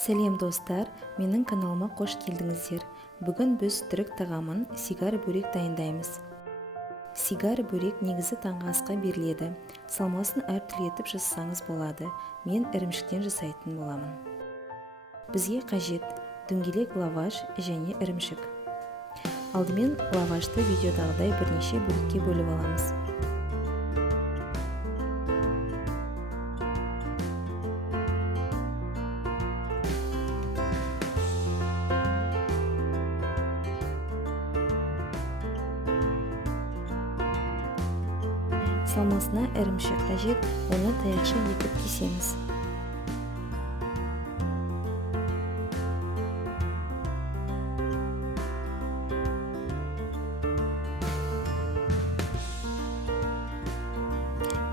Сәлем достар, менің каналыма қош келдіңіздер. Бүгін біз түрік тағамын сигар бөрек дайындаймыз. Сигар бөрек негізі таңғы асқа беріледі. Салмасын әртүрлі етіп жасасаңыз болады. Мен ірімшіктен жасайтын боламын. Бізге қажет дөңгелек лаваш және ірімшік. Алдымен лавашты видеодағыдай бірнеше бөлікке бөліп аламыз. Салмасына ірімшік қажет, оны таяқша етіп кесеміз.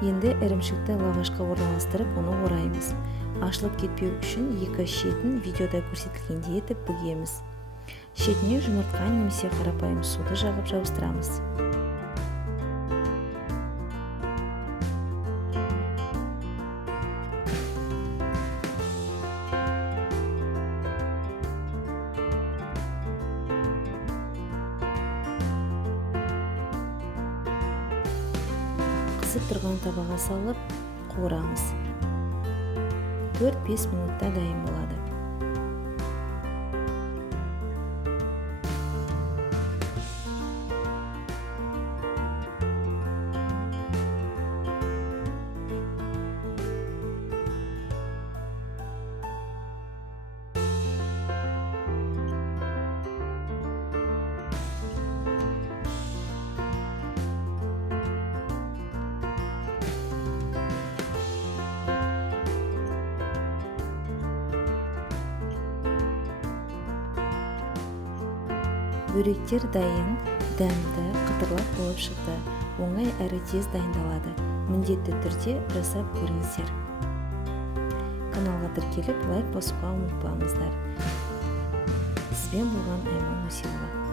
Енді ірімшікті лавашқа орналастырып, оны ораймыз. Ашылып кетпеу үшін екі шетін видеода көрсетілгендей етіп бүгеміз. Шетіне жұмыртқа немесе қарапайым суды жағып жабыстырамыз. Қызып тұрған табаға салып, қуырамыз. 4-5 минутта дайын болады. Бөректер дайын, дәмді, қытырлап болып шықты. Оңай әрі тез дайындалады. Міндетті түрде жасап көріңіздер. Каналға тіркеліп, лайк басуға ұмытпаңыздар. Сізбен болған Айман Мусилова.